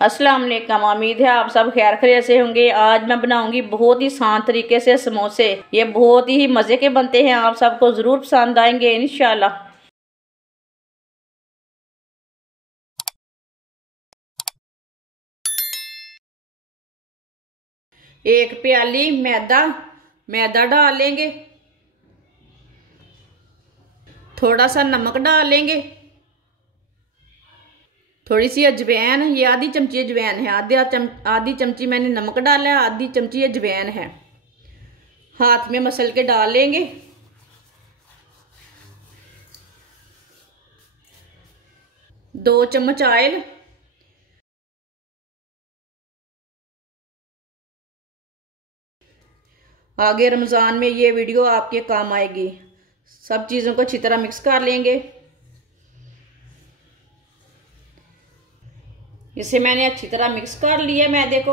अस्सलाम वालेकुम। उम्मीद है आप सब खैर खैरियत से होंगे। आज मैं बनाऊंगी बहुत ही आसान तरीके से समोसे। ये बहुत ही मज़े के बनते हैं, आप सबको ज़रूर पसंद आएंगे इंशाल्लाह। एक प्याली मैदा डाल लेंगे, थोड़ा सा नमक डाल लेंगे, थोड़ी सी अजवाइन, ये आधी चमची अजवाइन है, आधी चमची मैंने नमक डाला है, आधी चमची अजवाइन है। हाथ में मसल के डाल लेंगे। दो चम्मच ऑयल, आगे रमज़ान में ये वीडियो आपके काम आएगी। सब चीज़ों को अच्छी तरह मिक्स कर लेंगे। इसे मैंने अच्छी तरह मिक्स कर लिया मैदे को।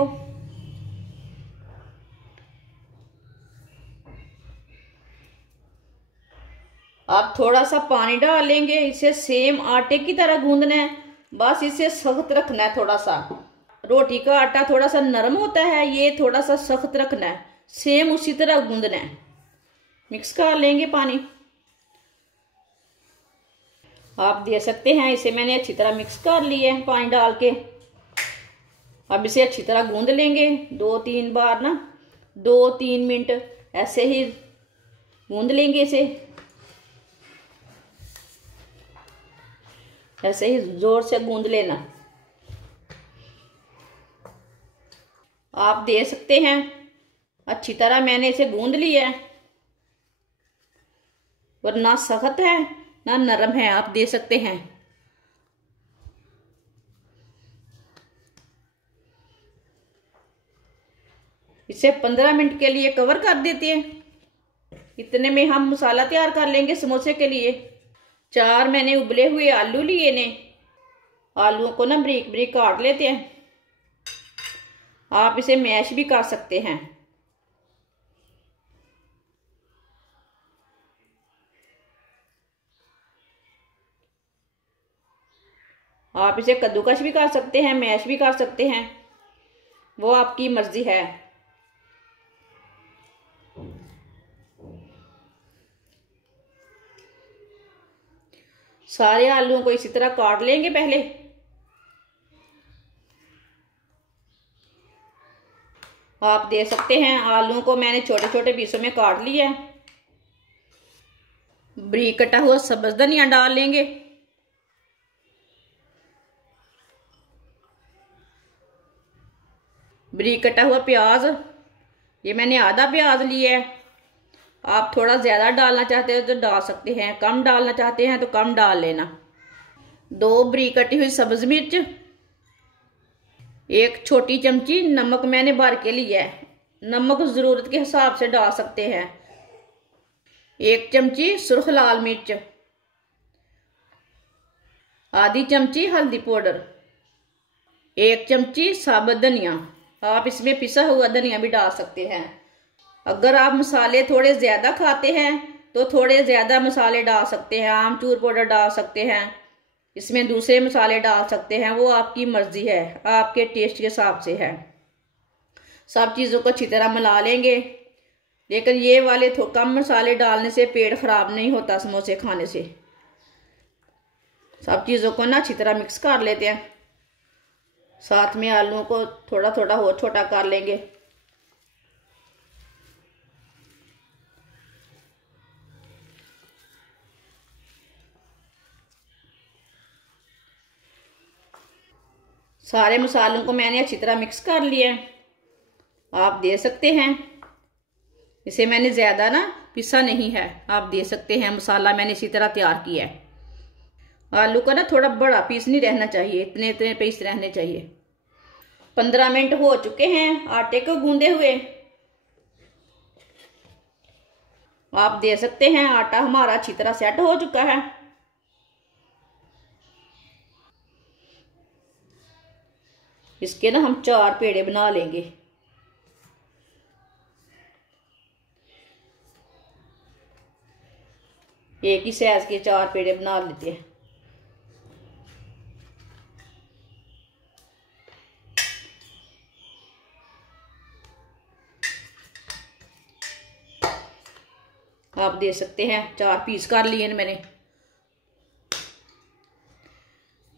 अब थोड़ा सा पानी डाल लेंगे, इसे सेम आटे की तरह गूंदना है, बस इसे सख्त रखना है। थोड़ा सा रोटी का आटा थोड़ा सा नरम होता है, ये थोड़ा सा सख्त रखना है, सेम उसी तरह गूंदना है। मिक्स कर लेंगे पानी। आप दे सकते हैं, इसे मैंने अच्छी तरह मिक्स कर लिया है पानी डाल के। अब इसे अच्छी तरह गूंद लेंगे 2-3 बार ना, 2-3 मिनट ऐसे ही गूंद लेंगे इसे। ऐसे ही जोर से गूंद लेना। आप दे सकते हैं, अच्छी तरह मैंने इसे गूंद लिया है, और ना सख्त है ना नरम है, आप दे सकते हैं। इसे 15 मिनट के लिए कवर कर देते हैं। इतने में हम मसाला तैयार कर लेंगे समोसे के लिए। 4 मैंने उबले हुए आलू लिए ने, आलूओं को ना बारीक बारीक काट लेते हैं। आप इसे मैश भी कर सकते हैं। आप इसे कद्दूकश भी कर सकते हैं, मैश भी कर सकते हैं, वो आपकी मर्जी है। सारे आलूओं को इसी तरह काट लेंगे पहले। आप दे सकते हैं, आलूओं को मैंने छोटे छोटे पीसों में काट लिया है। बारीक कटा हुआ सब्ज धनिया डाल लेंगे। बारीक कटा हुआ प्याज, ये मैंने आधा प्याज लिया है। आप थोड़ा ज़्यादा डालना चाहते हो तो डाल सकते हैं, कम डालना चाहते हैं तो कम डाल लेना। 2 बारीक कटी हुई सब्ज मिर्च, 1 छोटी चमची नमक मैंने भर के लिया है, नमक ज़रूरत के हिसाब से डाल सकते हैं। 1 चमची सुर्ख लाल मिर्च, आधी चमची हल्दी पाउडर, 1 चमची साबुत धनिया। आप इसमें पिसा हुआ धनिया भी डाल सकते हैं। अगर आप मसाले थोड़े ज़्यादा खाते हैं तो थोड़े ज़्यादा मसाले डाल सकते हैं, आमचूर पाउडर डाल सकते हैं, इसमें दूसरे मसाले डाल सकते हैं, वो आपकी मर्जी है, आपके टेस्ट के हिसाब से है। सब चीज़ों को अच्छी तरह मिला लेंगे। लेकिन ये वाले कम मसाले डालने से पेट खराब नहीं होता समोसे खाने से। सब चीज़ों को ना अच्छी तरह मिक्स कर लेते हैं। साथ में आलूओं को थोड़ा थोड़ा और छोटा कर लेंगे। सारे मसालों को मैंने अच्छी तरह मिक्स कर लिया है। आप दे सकते हैं, इसे मैंने ज़्यादा ना पिसा नहीं है, आप दे सकते हैं। मसाला मैंने इसी तरह तैयार किया है। आलू का ना थोड़ा बड़ा पीस नहीं रहना चाहिए, इतने इतने पीस रहने चाहिए। 15 मिनट हो चुके हैं आटे को गूंदे हुए। आप दे सकते हैं, आटा हमारा अच्छी तरह सेट हो चुका है। इसके ना हम 4 पेड़े बना लेंगे। एक ही साइज के 4 पेड़े बना लेते हैं। आप दे सकते हैं। 4 पीस कर लिए मैंने।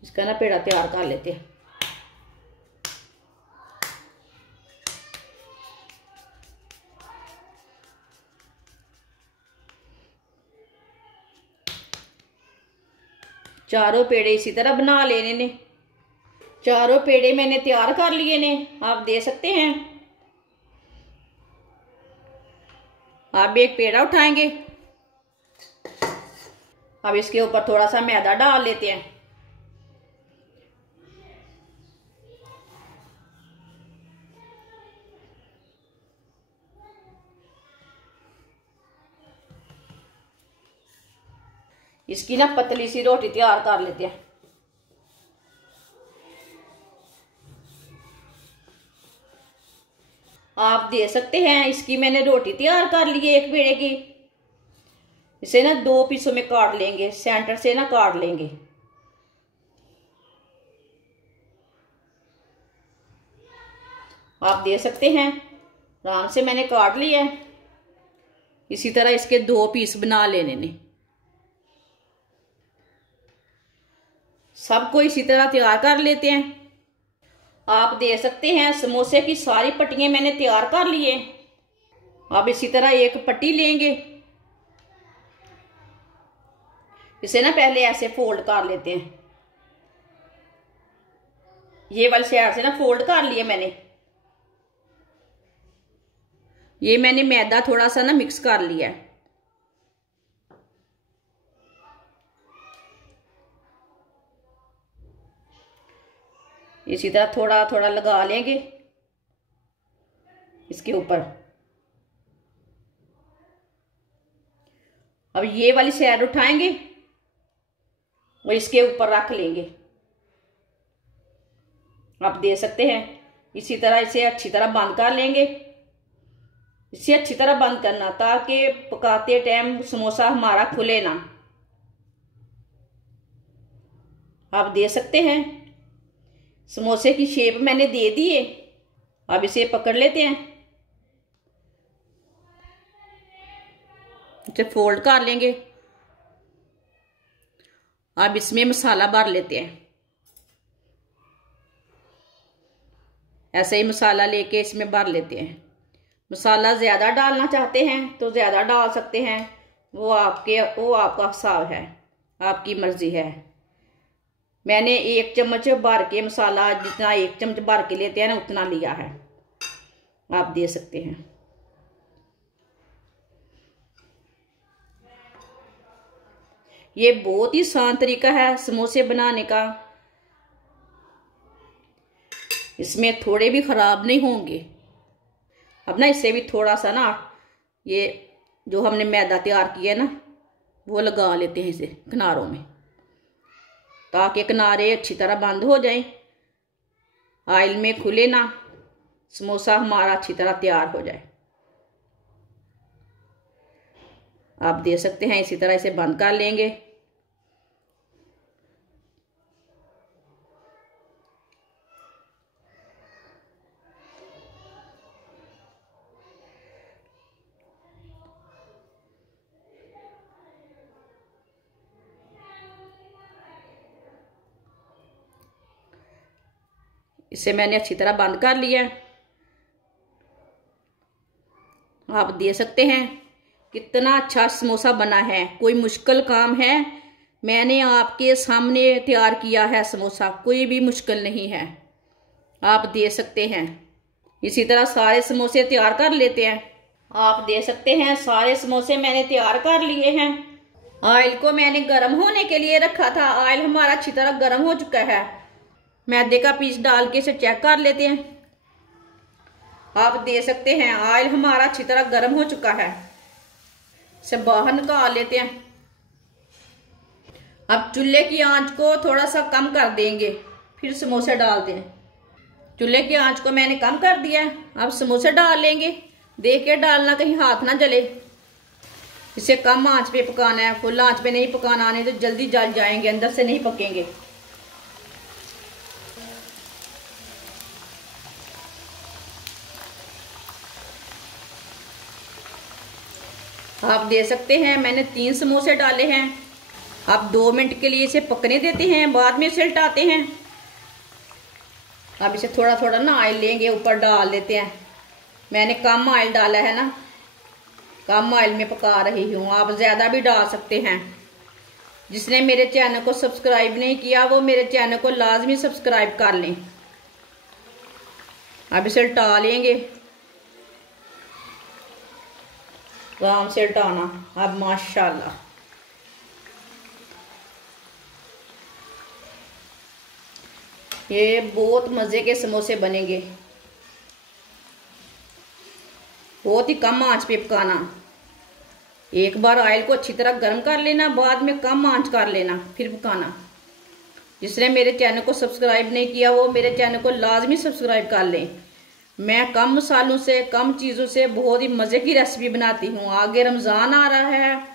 इसका ना पेड़ा तैयार कर लेते हैं। चारों पेड़े इसी तरह बना लेने ने। चारों पेड़े मैंने तैयार कर लिए ने, आप दे सकते हैं। आप एक पेड़ा उठाएंगे। अब इसके ऊपर थोड़ा सा मैदा डाल लेते हैं। इसकी ना पतली सी रोटी तैयार कर लेते हैं। आप दे सकते हैं। इसकी मैंने रोटी तैयार कर ली है एक पेड़े की। इसे ना 2 पीसों में काट लेंगे, सेंटर से ना काट लेंगे। आप दे सकते हैं। आराम से मैंने काट लिया है। इसी तरह इसके 2 पीस बना लेने ने। सबको इसी तरह तैयार कर लेते हैं। आप दे सकते हैं। समोसे की सारी पट्टियां मैंने तैयार कर ली है। अब इसी तरह एक पट्टी लेंगे। इसे ना पहले ऐसे फोल्ड कर लेते हैं। ये वाली साइड से ना फोल्ड कर लिया मैंने। ये मैंने मैदा थोड़ा सा ना मिक्स कर लिया है। इसी तरह थोड़ा थोड़ा लगा लेंगे इसके ऊपर। अब ये वाली साइड उठाएंगे और इसके ऊपर रख लेंगे। आप दे सकते हैं। इसी तरह इसे अच्छी तरह बंद कर लेंगे। इसे अच्छी तरह बंद करना ताकि पकाते टाइम समोसा हमारा खुले ना। आप दे सकते हैं। समोसे की शेप मैंने दे दी है। अब इसे पकड़ लेते हैं। इसे फोल्ड कर लेंगे। अब इसमें मसाला भर लेते हैं। ऐसे ही मसाला लेके इसमें भर लेते हैं। मसाला ज़्यादा डालना चाहते हैं तो ज़्यादा डाल सकते हैं। वो आपका हिसाब है, आपकी मर्जी है। मैंने 1 चम्मच भर के मसाला, जितना 1 चम्मच भर के लेते हैं ना उतना लिया है। आप दे सकते हैं। ये बहुत ही आसान तरीका है समोसे बनाने का। इसमें थोड़े भी खराब नहीं होंगे। अब ना इससे भी थोड़ा सा ना ये जो हमने मैदा तैयार किया है ना वो लगा लेते हैं इसे किनारों में, ताकि किनारे अच्छी तरह बंद हो जाएं, ऑयल में खुले ना, समोसा हमारा अच्छी तरह तैयार हो जाए। आप दे सकते हैं। इसी तरह इसे बंद कर लेंगे। इसे मैंने अच्छी तरह बंद कर लिया। आप दे सकते हैं। कितना अच्छा समोसा बना है। कोई मुश्किल काम है? मैंने आपके सामने तैयार किया है समोसा, कोई भी मुश्किल नहीं है। आप दे सकते हैं। इसी तरह सारे समोसे तैयार कर लेते हैं। आप दे सकते हैं। सारे समोसे मैंने तैयार कर लिए हैं। ऑयल को मैंने गर्म होने के लिए रखा था। ऑयल हमारा अच्छी तरह गर्म हो चुका है। मैदे का पीस डाल के इसे चेक कर लेते हैं। आप दे सकते हैं। ऑयल हमारा अच्छी तरह गर्म हो चुका है। इसे बाहर निकाल लेते हैं। अब चूल्हे की आंच को थोड़ा सा कम कर देंगे, फिर समोसे डालते हैं। चूल्हे की आंच को मैंने कम कर दिया है। अब समोसे डाल लेंगे। देख के डालना, कहीं हाथ ना जले। इसे कम आंच पे पकाना है, फुल आंच पे नहीं पकाना, नहीं तो जल्दी जल जाएंगे, अंदर से नहीं पकेंगे। आप देख सकते हैं मैंने 3 समोसे डाले हैं। आप 2 मिनट के लिए इसे पकने देते हैं, बाद में इसे उल्टाते हैं। अब इसे थोड़ा थोड़ा ना ऑयल लेंगे, ऊपर डाल देते हैं। मैंने कम ऑयल डाला है ना, कम ऑयल में पका रही हूँ, आप ज़्यादा भी डाल सकते हैं। जिसने मेरे चैनल को सब्सक्राइब नहीं किया वो मेरे चैनल को लाजमी सब्सक्राइब कर लें। अब इसे उल्टा लेंगे, आराम से उल्टाना। अब माशाल्लाह ये बहुत मज़े के समोसे बनेंगे। बहुत ही कम आंच पे पकाना। एक बार ऑयल को अच्छी तरह गर्म कर लेना, बाद में कम आंच कर लेना, फिर पकाना। जिसने मेरे चैनल को सब्सक्राइब नहीं किया वो मेरे चैनल को लाजमी सब्सक्राइब कर लें। मैं कम मसालों से, कम चीज़ों से बहुत ही मज़े की रेसिपी बनाती हूँ। आगे रमज़ान आ रहा है,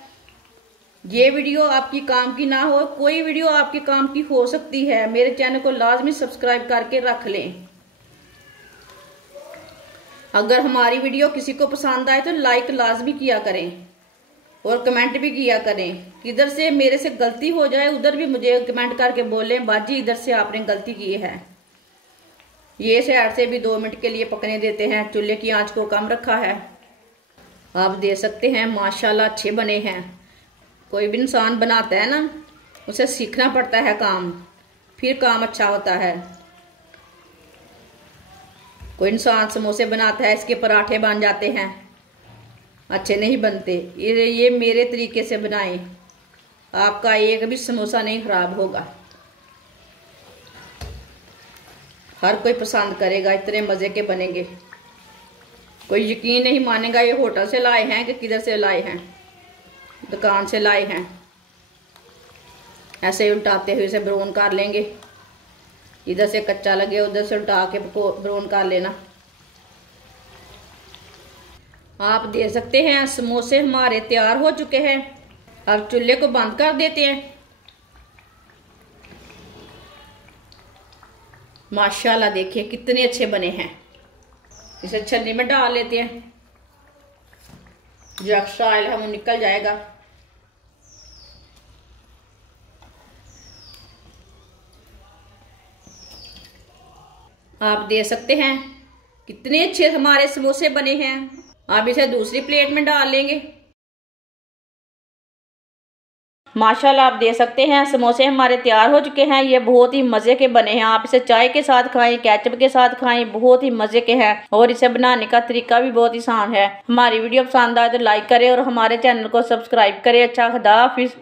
ये वीडियो आपकी काम की ना हो, कोई वीडियो आपके काम की हो सकती है। मेरे चैनल को लाजमी सब्सक्राइब करके रख लें। अगर हमारी वीडियो किसी को पसंद आए तो लाइक लाजमी किया करें और कमेंट भी किया करें। किधर से मेरे से गलती हो जाए उधर भी मुझे कमेंट करके बोलें, बाजी इधर से आपने गलती की है। ये साइड से भी 2 मिनट के लिए पकने देते हैं। चूल्हे की आंच को कम रखा है। आप देख सकते हैं माशाल्लाह अच्छे बने हैं। कोई भी इंसान बनाता है ना, उसे सीखना पड़ता है काम, फिर काम अच्छा होता है। कोई इंसान समोसे बनाता है, इसके पराठे बन जाते हैं, अच्छे नहीं बनते। ये मेरे तरीके से बनाएं, आपका एक भी समोसा नहीं खराब होगा। हर कोई पसंद करेगा, इतने मज़े के बनेंगे। कोई यकीन नहीं मानेगा ये होटल से लाए हैं कि किधर से लाए हैं, दुकान से लाए हैं। ऐसे ही उल्टाते हुए इसे ब्राउन कर लेंगे। इधर से कच्चा लगे उधर से उल्टा के ब्राउन कर लेना। आप देख सकते हैं समोसे हमारे तैयार हो चुके हैं। अब चूल्हे को बंद कर देते हैं। माशाल्लाह देखिए कितने अच्छे बने हैं। इसे छन्नी में डाल लेते हैं, जो एक्स्ट्रा ऑयल है वो निकल जाएगा। आप देख सकते हैं कितने अच्छे हमारे समोसे बने हैं। अब इसे दूसरी प्लेट में डाल लेंगे। माशाल्लाह आप देख सकते हैं समोसे हमारे तैयार हो चुके हैं। ये बहुत ही मज़े के बने हैं। आप इसे चाय के साथ खाएं, केचप के साथ खाएं, बहुत ही मज़े के हैं। और इसे बनाने का तरीका भी बहुत ही आसान है। हमारी वीडियो पसंद आए तो लाइक करें और हमारे चैनल को सब्सक्राइब करें। अच्छा, खुदा हाफिज़।